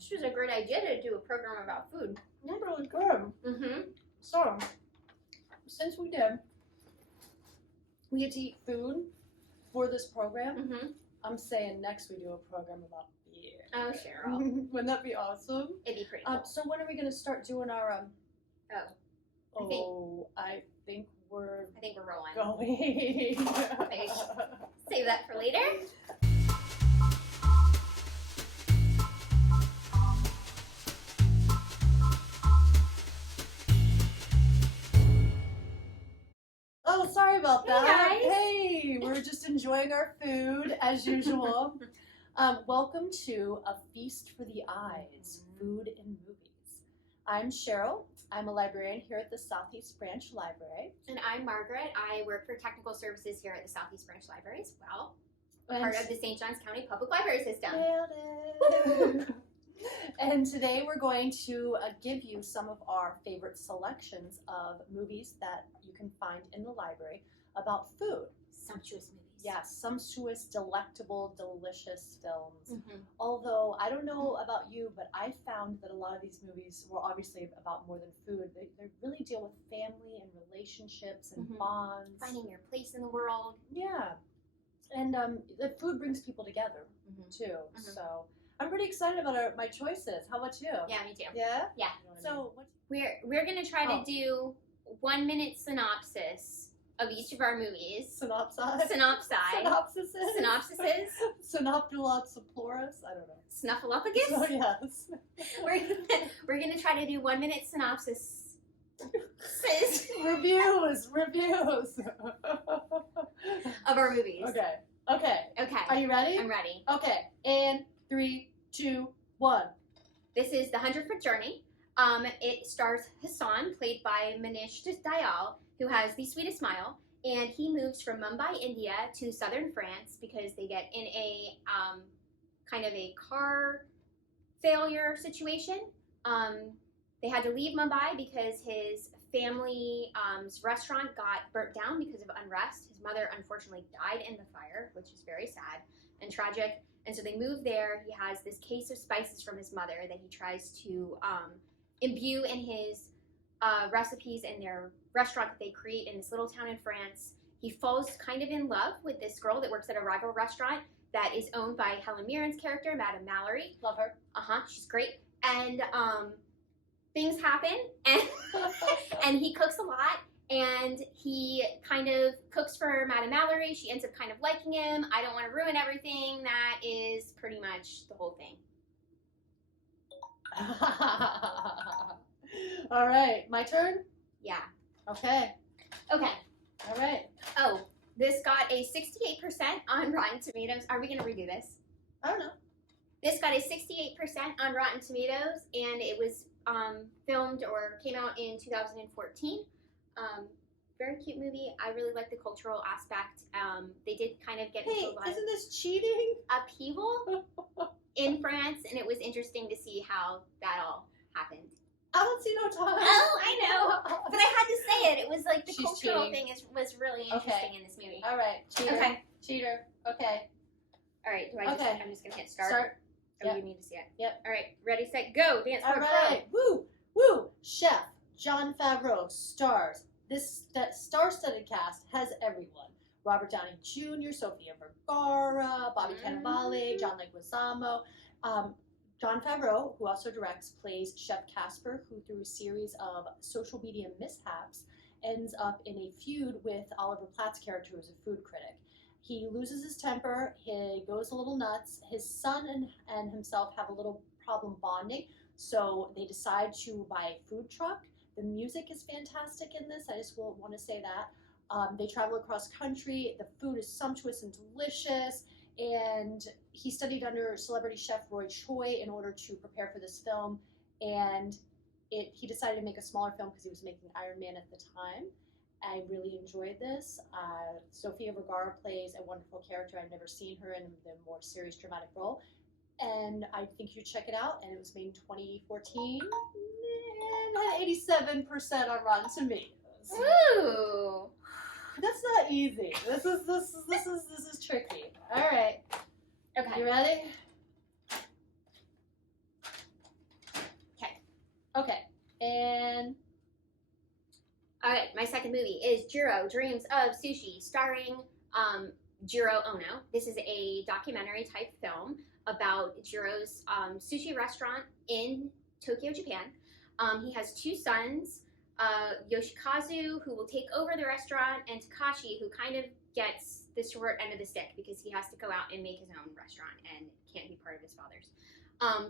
This was a great idea to do a program about food. Yeah, but it was good. Mm-hmm. So, since we get to eat food for this program, Mm-hmm. I'm saying next we do a program about beer. Oh, Cheryl. Wouldn't that be awesome? It'd be pretty cool. So when are we going to start doing our I think we're rolling. going. Save that for later. Oh, sorry about that. Hey, guys. Hey, we're just enjoying our food as usual. Welcome to A Feast for the Eyes, Food and Movies. I'm Cheryl. I'm a librarian here at the Southeast Branch Library. And I'm Margaret. I work for technical services here at the Southeast Branch Library as well. And Part of the St. Johns County Public Library System. Nailed it. And today we're going to give you some of our favorite selections of movies that you can find in the library about food. Sumptuous movies. Yes, sumptuous, delectable, delicious films. Mm-hmm. Although, I don't know about you, but I found that a lot of these movies were obviously about more than food. They really deal with family and relationships and bonds. Finding your place in the world. Yeah. And the food brings people together, too. So, I'm pretty excited about my choices. How about you? Yeah, me too. Yeah? Yeah. So, We're going to try to do 1 minute synopsis of each of our movies. Synopsises? Synopsises. Synoptulopsiplorus? I don't know. Snuffleupagus? Oh, yes. We're gonna try to do 1 minute synopsis. Reviews. Of our movies. Okay. Are you ready? I'm ready. Okay. And 3, 2, 1. This is The 100-Foot Journey. It stars Hassan, played by Manish Dayal, who has the sweetest smile, and he moves from Mumbai, India, to southern France because they get in a kind of a car failure situation. They had to leave Mumbai because his family's restaurant got burnt down because of unrest. His mother unfortunately died in the fire, which is very sad and tragic. And so they moved there. He has this case of spices from his mother that he tries to imbue in his recipes in their restaurant that they create in this little town in France. He falls kind of in love with this girl that works at a rival restaurant that is owned by Helen Mirren's character, Madame Mallory. Love her. She's great. And things happen, and and he cooks a lot, and he kind of cooks for Madame Mallory. She ends up kind of liking him. I don't want to ruin everything. That is pretty much the whole thing. All right, my turn? Yeah. Okay. All right. Oh, this got a 68% on Rotten Tomatoes. Are we going to redo this? I don't know. This got a 68% on Rotten Tomatoes, and it was filmed or came out in 2014. Very cute movie. I really like the cultural aspect. They did kind of get into a lot isn't this cheating? upheaval in France, and it was interesting to see how that all happened. I don't see no time. Oh, I know. But I had to say it. It was like the She's cultural cheating. thing was really interesting in this movie. All right. Cheater. Okay. Cheater. Okay. All right. I'm just going to hit start. Start. Oh, Yep. you need to see it. Yep. All right. Ready, set, go. Dance All for right. Woo. Woo. Chef Jon Favreau stars. This star-studded cast has everyone. Robert Downey Jr., Sofia Vergara, Bobby Cannavale, John Leguizamo. Jon Favreau, who also directs, plays Chef Casper, who through a series of social media mishaps ends up in a feud with Oliver Platt's character, who's a food critic. He loses his temper, he goes a little nuts. His son and himself have a little problem bonding, so they decide to buy a food truck. The music is fantastic in this, I just want to say that. They travel across country, the food is sumptuous and delicious, and he studied under celebrity chef Roy Choi in order to prepare for this film, and he decided to make a smaller film because he was making Iron Man at the time. I really enjoyed this. Sofia Vergara plays a wonderful character. I've never seen her in a more serious dramatic role, and I think you check it out. And it was made in 2014 and had 87% on Rotten Tomatoes. Ooh. That's not easy. This is tricky. All right. Okay. You ready? my second movie is Jiro Dreams of Sushi, starring Jiro Ono. This is a documentary type film about Jiro's sushi restaurant in Tokyo, Japan. He has two sons, Yoshikazu, who will take over the restaurant, and Takashi, who kind of gets the short end of the stick because he has to go out and make his own restaurant and can't be part of his father's.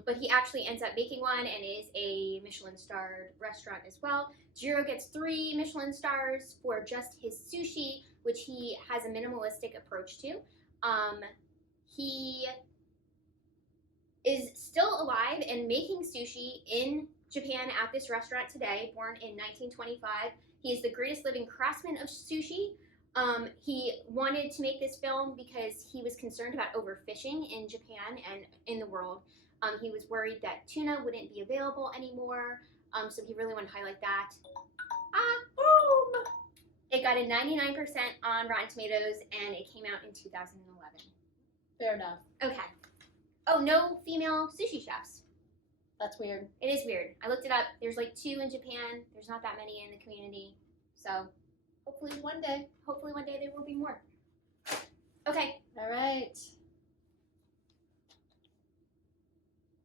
But he actually ends up making one and is a Michelin-starred restaurant as well. Jiro gets 3 Michelin stars for just his sushi, which he has a minimalistic approach to. He is still alive and making sushi in Japan at this restaurant today, born in 1925. He is the greatest living craftsman of sushi. He wanted to make this film because he was concerned about overfishing in Japan and in the world. He was worried that tuna wouldn't be available anymore, so he really wanted to highlight that. Boom! It got a 99% on Rotten Tomatoes, and it came out in 2011. Fair enough. Okay. Oh, no female sushi chefs. That's weird. It is weird. I looked it up. There's like 2 in Japan. There's not that many in the community. So hopefully one day there will be more. Okay. All right.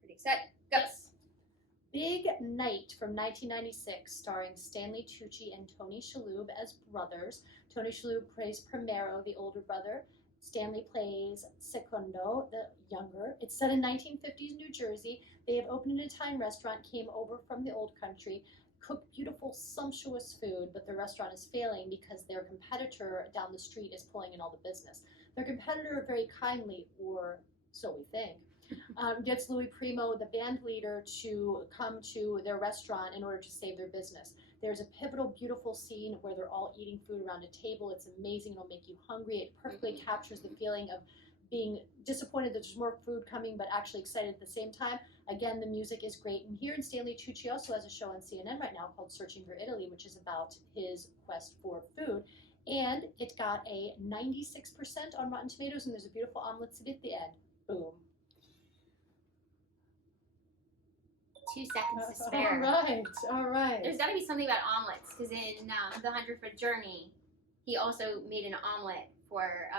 Ready, set, go. Big Night from 1996, starring Stanley Tucci and Tony Shalhoub as brothers. Tony Shalhoub plays Primero, the older brother. Stanley plays Secondo, the younger. It's set in 1950s New Jersey. They have opened an Italian restaurant, came over from the old country, cook beautiful, sumptuous food, but their restaurant is failing because their competitor down the street is pulling in all the business. Their competitor very kindly, or so we think, gets Louis Primo, the band leader, to come to their restaurant in order to save their business. There's a pivotal, beautiful scene where they're all eating food around a table. It's amazing. It'll make you hungry. It perfectly captures the feeling of being disappointed that there's more food coming, but actually excited at the same time. Again, the music is great. And here in Stanley Tucci also has a show on CNN right now called Searching for Italy, which is about his quest for food. And it got a 96% on Rotten Tomatoes, and there's a beautiful omelet scene at the end. Boom. 2 seconds to spare. All right. There's got to be something about omelets, because in The 100-Foot Journey, he also made an omelet for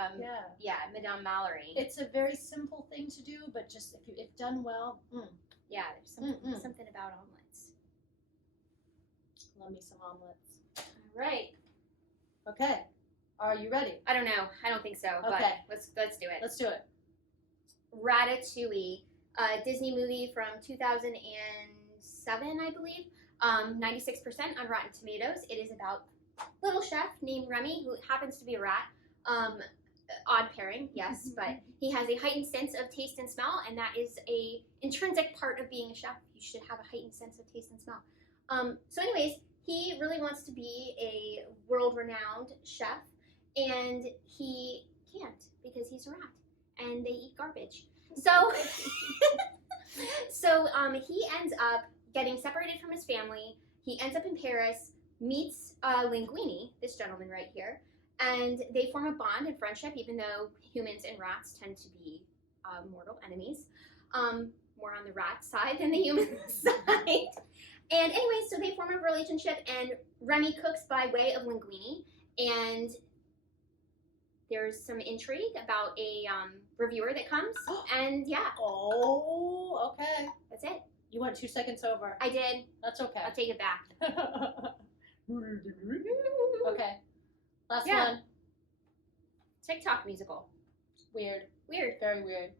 Madame Mallory. It's a very simple thing to do, but just if done well, yeah, there's something about omelets. Love me some omelets. All right. Okay. Are you ready? I don't know. I don't think so. Okay. But let's do it. Let's do it. Ratatouille, a Disney movie from 2007, I believe. 96% on Rotten Tomatoes. It is about a little chef named Remy who happens to be a rat. Odd pairing, yes, but he has a heightened sense of taste and smell, and that is a intrinsic part of being a chef. You should have a heightened sense of taste and smell. So anyways, he really wants to be a world-renowned chef, and he can't because he's a rat, and they eat garbage. So, he ends up getting separated from his family. He ends up in Paris, meets Linguini, this gentleman right here, and they form a bond and friendship, even though humans and rats tend to be mortal enemies. More on the rat side than the human side. And anyway, so they form a relationship, and Remy cooks by way of Linguini, and there's some intrigue about a reviewer that comes, and yeah. Oh, okay. That's it. You went 2 seconds over. I did. That's okay. I'll take it back. Okay. Last Yeah. one. TikTok musical. Weird. Weird. Very weird.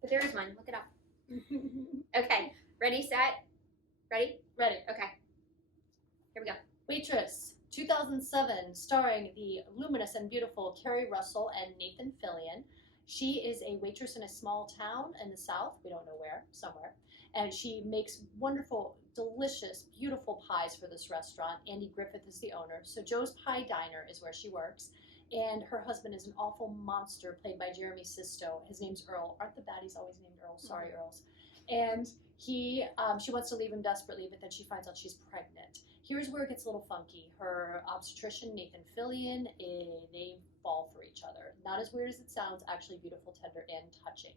But there is one. Look it up. Okay. Ready, set? Ready? Ready. Okay. Here we go. Waitress, 2007, starring the luminous and beautiful Kerry Russell and Nathan Fillion. She is a waitress in a small town in the South. We don't know where, somewhere. And she makes wonderful, delicious, beautiful pies for this restaurant. Andy Griffith is the owner. So Joe's Pie Diner is where she works. And her husband is an awful monster played by Jeremy Sisto. His name's Earl. Aren't the baddies always named Earl? Sorry, Earls. And she wants to leave him desperately, but then she finds out she's pregnant. Here's where it gets a little funky. Her obstetrician, Nathan Fillion, they fall for each other. Not as weird as it sounds, actually beautiful, tender, and touching.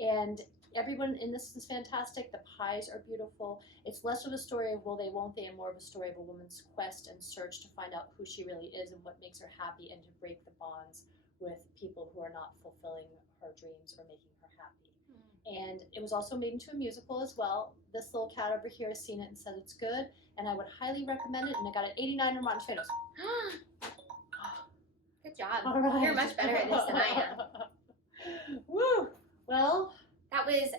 And everyone in this is fantastic. The pies are beautiful. It's less of a story of will they, won't they, and more of a story of a woman's quest and search to find out who she really is and what makes her happy, and to break the bonds with people who are not fulfilling her dreams or making her happy. And it was also made into a musical as well. This little cat over here has seen it and said it's good, and I would highly recommend it. And it got an 89 on Rotten Tomatoes. Good job. All right. You're much better at this than I am. Woo! Well, that was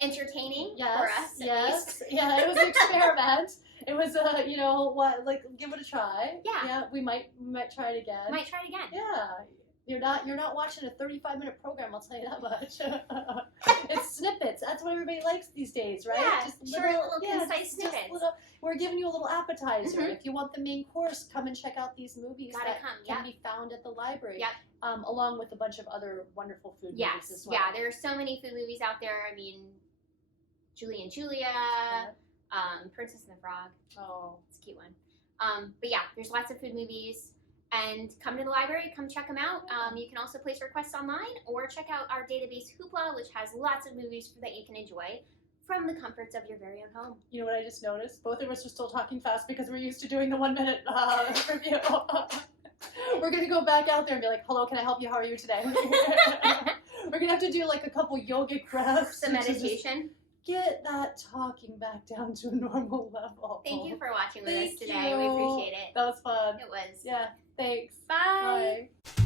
entertaining yes, for us. At least. Yeah, it was an experiment. It was you know what, like, give it a try. Yeah. We might try it again. Might try it again. Yeah. You're not watching a 35-minute program, I'll tell you that much. It's snippets. That's what everybody likes these days, right? Yeah, just short little concise snippets. We're giving you a little appetizer. Mhm. If you want the main course, come and check out these movies Gotta that come, can be found at the library. Yep. Along with a bunch of other wonderful food movies Yes, as well. yeah, there are so many food movies out there. I mean, Julie and Julia, Princess and the Frog. Oh, It's a cute one. But yeah, there's lots of food movies. And come to the library, come check them out. You can also place requests online or check out our database Hoopla, which has lots of movies that you can enjoy from the comforts of your very own home. you know what I just noticed? Both of us are still talking fast because we're used to doing the 1 minute review. We're going to go back out there and be like, hello, can I help you? How are you today? We're going to have to do like a couple yogic breaths. Some meditation. Get that talking back down to a normal level. Thank you for watching with us Thank today. you. We appreciate it. That was fun. It was. Yeah, thanks. Bye. Bye.